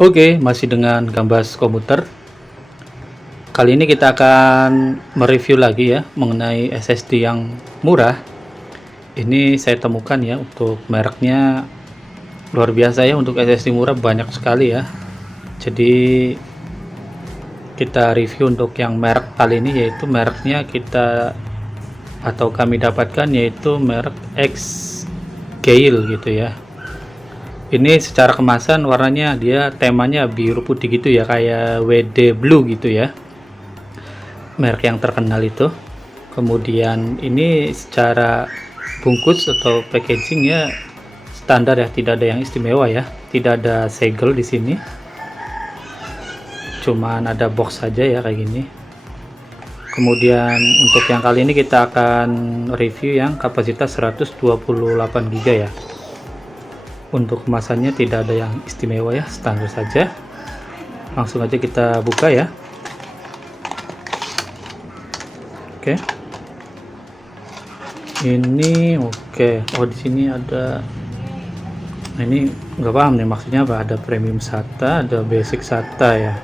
Oke, masih dengan Gambas Komputer. Kali ini kita akan mereview lagi ya mengenai SSD yang murah. Ini saya temukan ya, untuk mereknya luar biasa ya, untuk SSD murah banyak sekali ya. Jadi kita review untuk yang merek kali ini, yaitu mereknya kami dapatkan yaitu merek X-Scale gitu ya. Ini secara kemasan warnanya dia temanya biru putih gitu ya, kayak WD Blue gitu ya, merek yang terkenal itu. Kemudian ini secara bungkus atau packagingnya standar ya, tidak ada yang istimewa ya, tidak ada segel di sini, cuman ada box saja ya kayak gini. Kemudian untuk yang kali ini kita akan review yang kapasitas 128 GB ya. Untuk kemasannya tidak ada yang istimewa ya, standar saja. Langsung aja kita buka ya. Oke. Ini oke. Oh, di sini ada. Nah, ini nggak paham nih maksudnya apa? Ada premium SATA, ada basic SATA ya.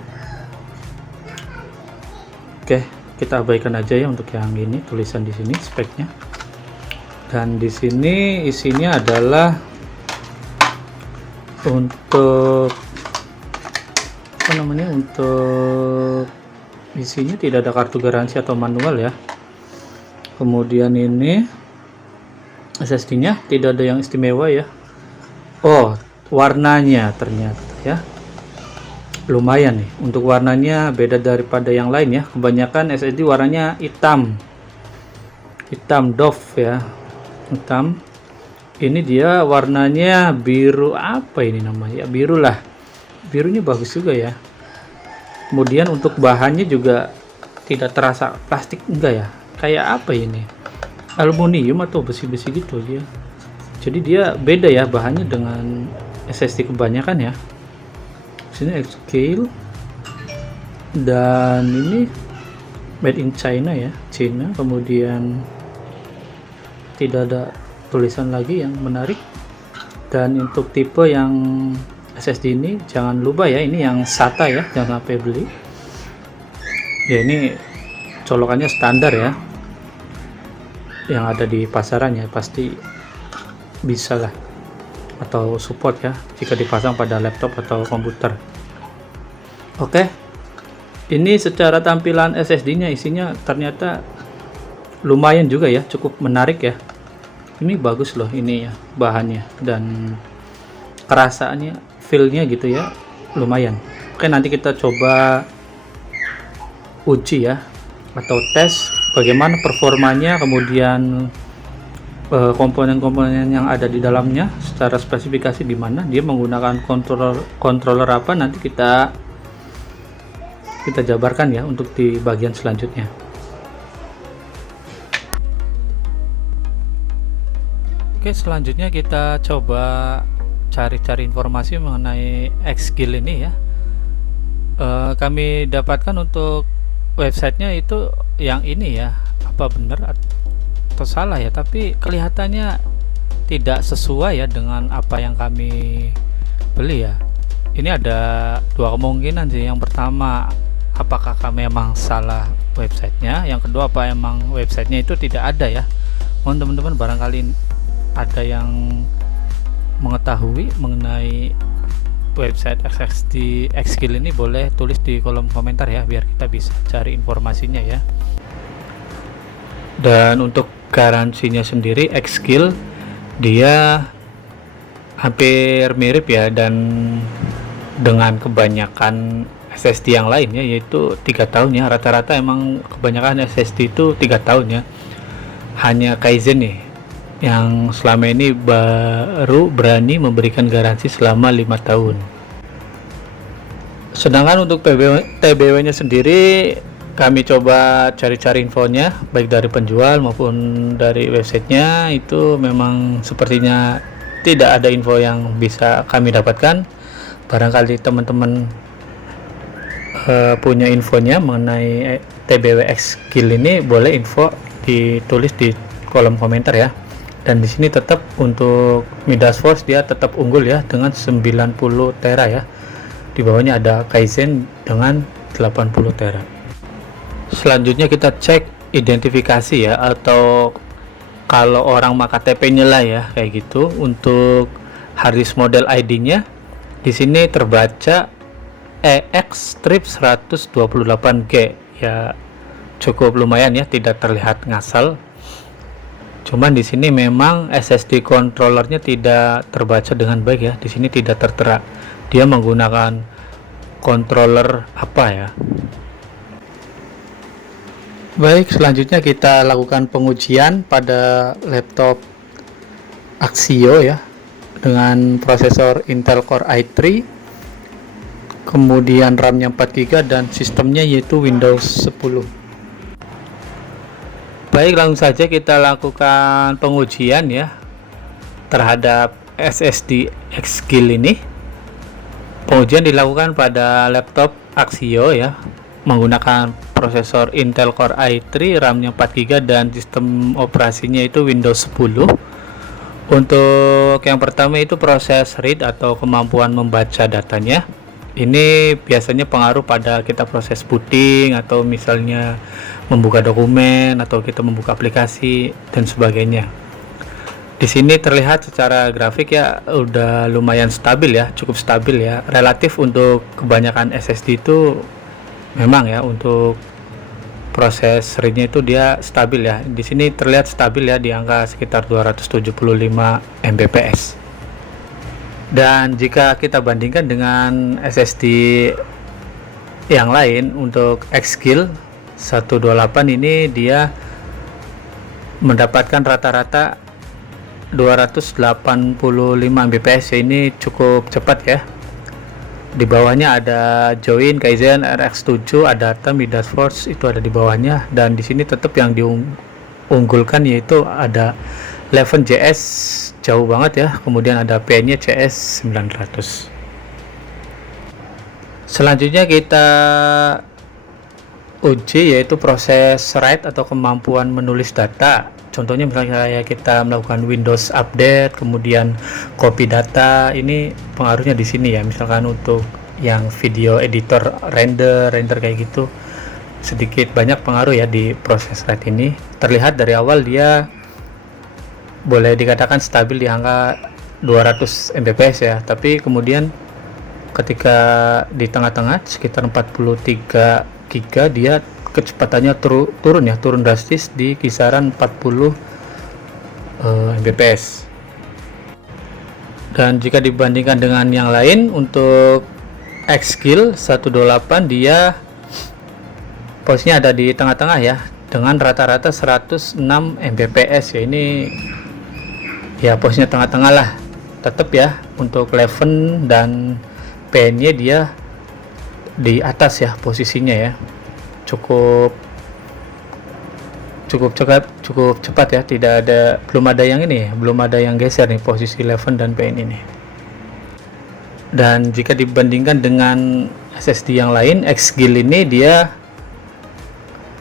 Oke, kita abaikan aja ya untuk yang ini, tulisan di sini speknya. Dan di sini isinya adalah untuk apa namanya, untuk isinya tidak ada kartu garansi atau manual ya. Kemudian ini SSD-nya tidak ada yang istimewa ya. Oh, warnanya ternyata ya lumayan nih, untuk warnanya beda daripada yang lain ya. Kebanyakan SSD warnanya hitam doff ya, hitam. Ini dia warnanya biru, apa ini namanya ya, biru lah, birunya bagus juga ya. Kemudian untuk bahannya juga tidak terasa plastik, enggak ya, kayak apa ini, aluminium atau besi-besi gitu ya. Jadi dia beda ya bahannya dengan SSD kebanyakan ya. Sini X-Scale, dan ini made in China ya, China. Kemudian tidak ada tulisan lagi yang menarik. Dan untuk tipe yang SSD ini jangan lupa ya, ini yang SATA ya, jangan sampai beli ya. Ini colokannya standar ya, yang ada di pasaran ya, pasti bisa lah atau support ya jika dipasang pada laptop atau komputer. Oke, ini secara tampilan SSD-nya, isinya ternyata lumayan juga ya, cukup menarik ya. Ini bagus loh ini ya bahannya, dan kerasaannya, feel-nya gitu ya, lumayan. Oke, nanti kita coba uji ya, atau tes bagaimana performanya, kemudian komponen-komponen yang ada di dalamnya, secara spesifikasi di mana dia menggunakan controller apa, nanti kita jabarkan ya untuk di bagian selanjutnya. Oke, selanjutnya kita coba cari-cari informasi mengenai X-Scale ini ya. Kami dapatkan untuk websitenya itu yang ini ya, apa benar atau salah ya, tapi kelihatannya tidak sesuai ya dengan apa yang kami beli ya. Ini ada dua kemungkinan sih. Yang pertama, apakah kami emang salah websitenya. Yang kedua, apa emang websitenya itu tidak ada ya. Mohon teman-teman barangkali ada yang mengetahui mengenai website SSD X-Scale ini, boleh tulis di kolom komentar ya, biar kita bisa cari informasinya ya. Dan untuk garansinya sendiri, X-Scale dia hampir mirip ya, dan dengan kebanyakan SSD yang lainnya, yaitu 3 tahun ya. Rata-rata emang kebanyakan SSD itu 3 tahun ya. Hanya Kaizen nih yang selama ini baru berani memberikan garansi selama 5 tahun. Sedangkan untuk TBW nya sendiri, kami coba cari-cari infonya baik dari penjual maupun dari websitenya, itu memang sepertinya tidak ada info yang bisa kami dapatkan. Barangkali teman-teman punya infonya mengenai TBW X-Scale ini, boleh info ditulis di kolom komentar ya. Dan di sini tetap untuk Midas Force dia tetap unggul ya dengan 90 tera ya. Di bawahnya ada Kaizen dengan 80 tera. Selanjutnya kita cek identifikasi ya, atau kalau orang mah KTP-nya lah ya, kayak gitu. Untuk harddisk model ID-nya di sini terbaca EX strip 128G ya, cukup lumayan ya, tidak terlihat ngasal. Cuman di sini memang SSD controllernya tidak terbaca dengan baik ya. Di sini tidak tertera dia menggunakan controller apa ya. Baik, selanjutnya kita lakukan pengujian pada laptop Axio ya, dengan prosesor Intel Core i3, kemudian RAM-nya 4GB dan sistemnya yaitu Windows 10. Baik, langsung saja kita lakukan pengujian ya terhadap SSD Xgill ini. Pengujian dilakukan pada laptop Axio ya, menggunakan prosesor Intel Core i3, RAM-nya 4GB dan sistem operasinya itu Windows 10. Untuk yang pertama itu proses read atau kemampuan membaca datanya. Ini biasanya pengaruh pada kita proses booting atau misalnya membuka dokumen atau kita membuka aplikasi dan sebagainya. Di sini terlihat secara grafik ya udah lumayan stabil ya, cukup stabil ya. Relatif untuk kebanyakan SSD itu memang ya, untuk proses readnya itu dia stabil ya. Di sini terlihat stabil ya di angka sekitar 275 Mbps. Dan jika kita bandingkan dengan SSD yang lain, untuk Xgill 128 ini dia mendapatkan rata-rata 285 Mbps ya, ini cukup cepat ya. Di bawahnya ada Join, Kaizen, RX7, Adata, Midas Force itu ada di bawahnya. Dan di sini tetap yang diunggulkan yaitu ada 11JS, jauh banget ya. Kemudian ada PN-nya CS 900. Selanjutnya kita uji yaitu proses write atau kemampuan menulis data. Contohnya misalnya kayak kita melakukan Windows update, kemudian copy data, ini pengaruhnya di sini ya. Misalkan untuk yang video editor render kayak gitu, sedikit banyak pengaruh ya di proses write ini. Terlihat dari awal dia boleh dikatakan stabil di angka 200 Mbps ya, tapi kemudian ketika di tengah-tengah sekitar 43 GB dia kecepatannya turun drastis di kisaran 40 Mbps. Dan jika dibandingkan dengan yang lain, untuk Xgill 128 dia posisinya ada di tengah-tengah ya, dengan rata-rata 106 Mbps ya. Ini ya posisinya tengah-tengah lah, tetap ya. Untuk Leven dan PN-nya dia di atas ya posisinya ya, cukup cepat ya, belum ada yang geser nih posisi Leven dan PN ini. Dan jika dibandingkan dengan SSD yang lain, Xgill ini dia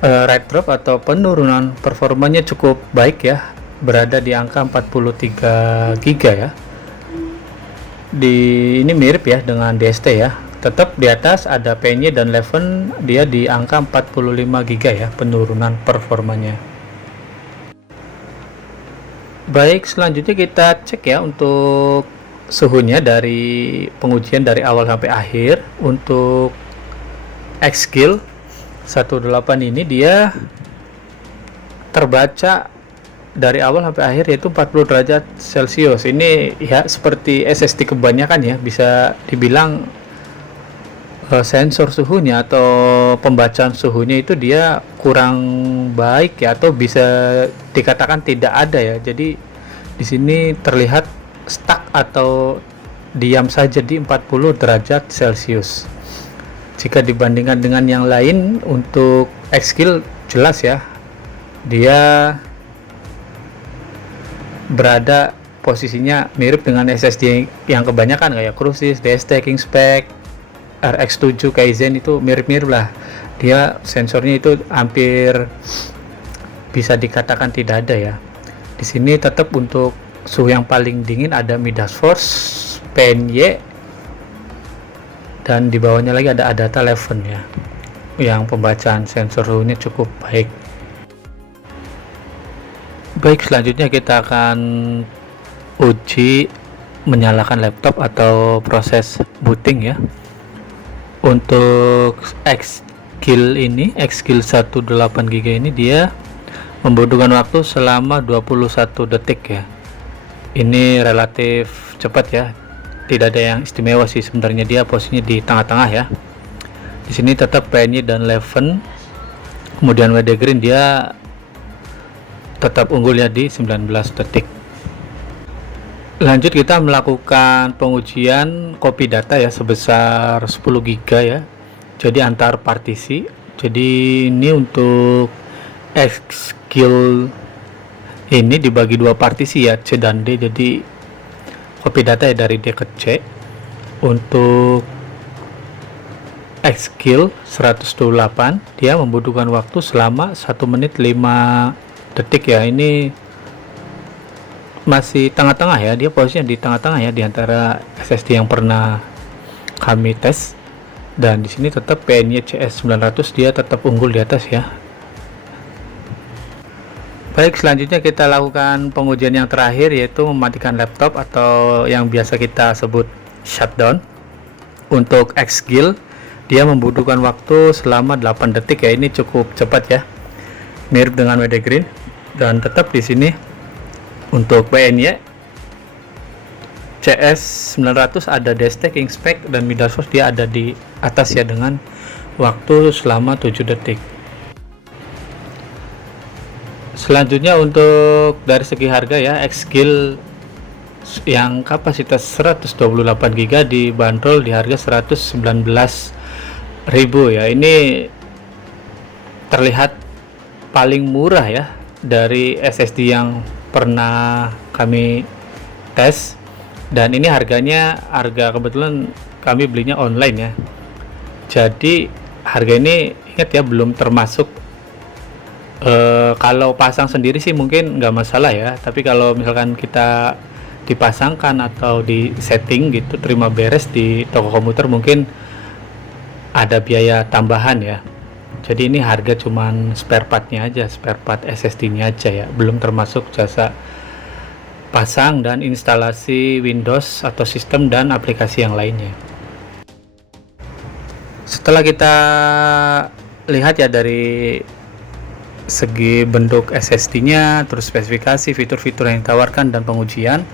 write drop atau penurunan performanya cukup baik ya, berada di angka 43 GB ya. Ini mirip ya dengan DST ya, tetap di atas ada PN-nya dan Leven dia di angka 45 GB ya penurunan performanya. Baik, selanjutnya kita cek ya untuk suhunya dari pengujian dari awal sampai akhir. Untuk Xgill 128 ini dia terbaca dari awal sampai akhir yaitu 40 derajat Celcius. Ini ya seperti SSD kebanyakan ya, bisa dibilang sensor suhunya atau pembacaan suhunya itu dia kurang baik ya, atau bisa dikatakan tidak ada ya. Jadi di sini terlihat stuck atau diam saja di 40 derajat Celcius. Jika dibandingkan dengan yang lain, untuk Xgill jelas ya dia berada posisinya mirip dengan SSD yang kebanyakan kayak Crucis, DST, Kingspec, RX7, Kaizen, itu mirip-mirip lah. Dia sensornya itu hampir bisa dikatakan tidak ada ya. Di sini tetap untuk suhu yang paling dingin ada Midas Force, PNY, dan di bawahnya lagi ada ADATA 11 ya, yang pembacaan sensor suhunya cukup baik. Baik, selanjutnya kita akan uji menyalakan laptop atau proses booting ya. Untuk Xskill 18GB ini dia membutuhkan waktu selama 21 detik ya. Ini relatif cepat ya, tidak ada yang istimewa sih sebenarnya, dia posisinya di tengah-tengah ya. Di sini tetap PNY dan 11, kemudian WD Green dia tetap unggul ya di 19 detik. Lanjut kita melakukan pengujian copy data ya sebesar 10 GB ya, jadi antar partisi. Jadi ini untuk Xskill ini dibagi dua partisi ya, C dan D, jadi copy data ya dari D ke C. Untuk Xskill 128 dia membutuhkan waktu selama 1 menit 5 detik ya. Ini masih tengah-tengah ya, dia posisinya di tengah-tengah ya di antara SSD yang pernah kami tes. Dan di sini tetap PNY CS900 dia tetap unggul di atas ya. Baik, selanjutnya kita lakukan pengujian yang terakhir, yaitu mematikan laptop atau yang biasa kita sebut shutdown. Untuk Xskill dia membutuhkan waktu selama 8 detik ya, ini cukup cepat ya, mirip dengan WD Green. Dan tetap di sini untuk PNY CS900 ada destacking spec dan middle source dia ada di atas ya dengan waktu selama 7 detik. Selanjutnya untuk dari segi harga ya, Xskill yang kapasitas 128GB dibanderol di harga 119.000 ya. Ini terlihat paling murah ya dari SSD yang pernah kami tes, dan ini harga kebetulan kami belinya online ya. Jadi harga ini ingat ya, belum termasuk kalau pasang sendiri sih mungkin nggak masalah ya, tapi kalau misalkan kita dipasangkan atau di setting gitu, terima beres di toko komputer, mungkin ada biaya tambahan ya. Jadi ini harga cuman spare partnya aja, spare part SSD nya aja ya, belum termasuk jasa pasang dan instalasi Windows atau sistem dan aplikasi yang lainnya. Setelah kita lihat ya dari segi bentuk SSD nya, terus spesifikasi, fitur-fitur yang ditawarkan dan pengujian,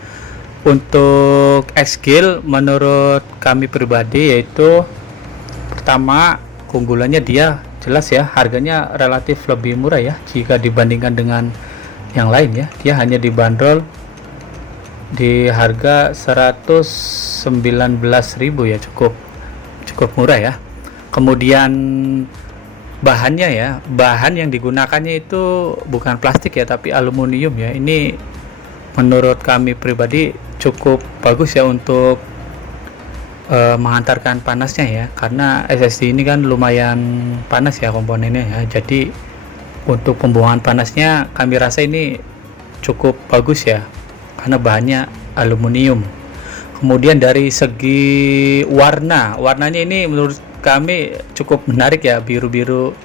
untuk Xskill menurut kami pribadi yaitu pertama, keunggulannya dia jelas ya, harganya relatif lebih murah ya jika dibandingkan dengan yang lain ya. Dia hanya dibanderol di harga 119.000 ya, cukup murah ya. Kemudian bahannya ya, bahan yang digunakannya itu bukan plastik ya, tapi aluminium ya. Ini menurut kami pribadi cukup bagus ya untuk menghantarkan panasnya ya, karena SSD ini kan lumayan panas ya komponennya ya. Jadi untuk pembuangan panasnya kami rasa ini cukup bagus ya, karena bahannya aluminium. Kemudian dari segi warnanya ini menurut kami cukup menarik ya, birunya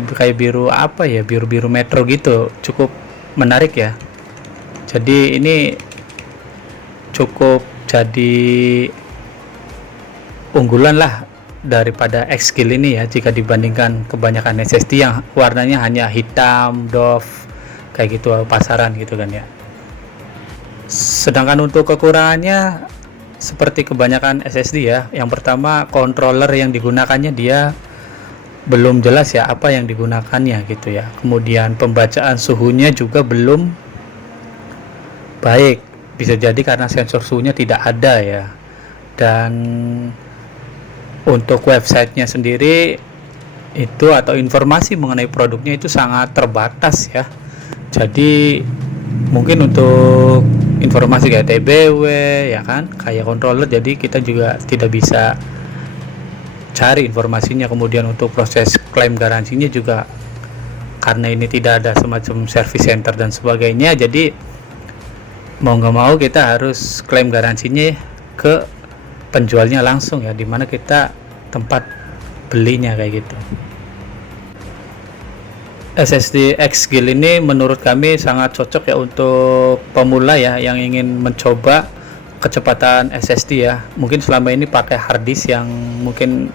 kayak biru apa ya, biru metro gitu, cukup menarik ya. Jadi ini cukup jadi unggulan lah daripada Xskill ini ya, jika dibandingkan kebanyakan SSD yang warnanya hanya hitam, doff kayak gitu pasaran gitu kan ya. Sedangkan untuk kekurangannya seperti kebanyakan SSD ya, yang pertama controller yang digunakannya dia belum jelas ya apa yang digunakannya gitu ya. Kemudian pembacaan suhunya juga belum baik, bisa jadi karena sensor suhunya tidak ada ya. Dan untuk websitenya sendiri itu atau informasi mengenai produknya itu sangat terbatas ya. Jadi mungkin untuk informasi kayak TBW ya kan, kayak controller, jadi kita juga tidak bisa cari informasinya. Kemudian untuk proses klaim garansinya juga karena ini tidak ada semacam service center dan sebagainya, jadi mau nggak mau kita harus klaim garansinya ke penjualnya langsung ya, dimana kita tempat belinya kayak gitu. SSD X-Gill ini menurut kami sangat cocok ya untuk pemula ya, yang ingin mencoba kecepatan SSD ya. Mungkin selama ini pakai hard disk yang mungkin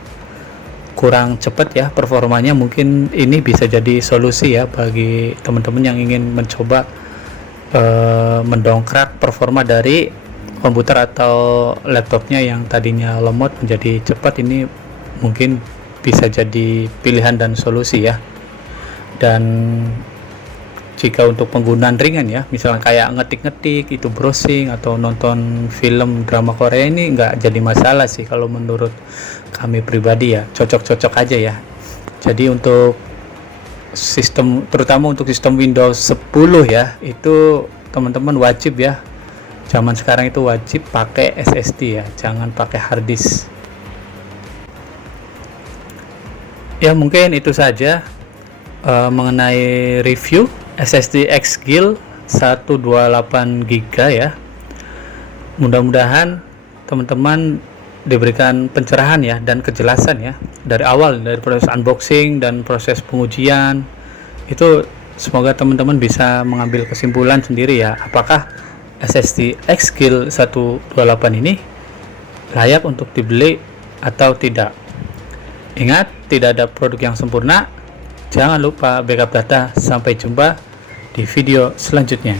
kurang cepat ya performanya, mungkin ini bisa jadi solusi ya bagi teman-teman yang ingin mencoba mendongkrak performa dari komputer atau laptopnya yang tadinya lemot menjadi cepat. Ini mungkin bisa jadi pilihan dan solusi ya. Dan jika untuk penggunaan ringan ya, misalnya kayak ngetik-ngetik, itu browsing atau nonton film drama Korea, ini nggak jadi masalah sih kalau menurut kami pribadi ya, cocok-cocok aja ya. Jadi untuk sistem, terutama untuk sistem Windows 10 ya, itu teman-teman wajib ya, zaman sekarang itu wajib pakai SSD ya, jangan pakai hard disk. Ya mungkin itu saja mengenai review SSD X-Gill 128GB ya. Mudah-mudahan teman-teman diberikan pencerahan ya dan kejelasan ya dari awal, dari proses unboxing dan proses pengujian itu. Semoga teman-teman bisa mengambil kesimpulan sendiri ya, apakah SSD X-Gill 128 ini layak untuk dibeli atau tidak. Ingat, tidak ada produk yang sempurna. Jangan lupa backup data. Sampai jumpa di video selanjutnya.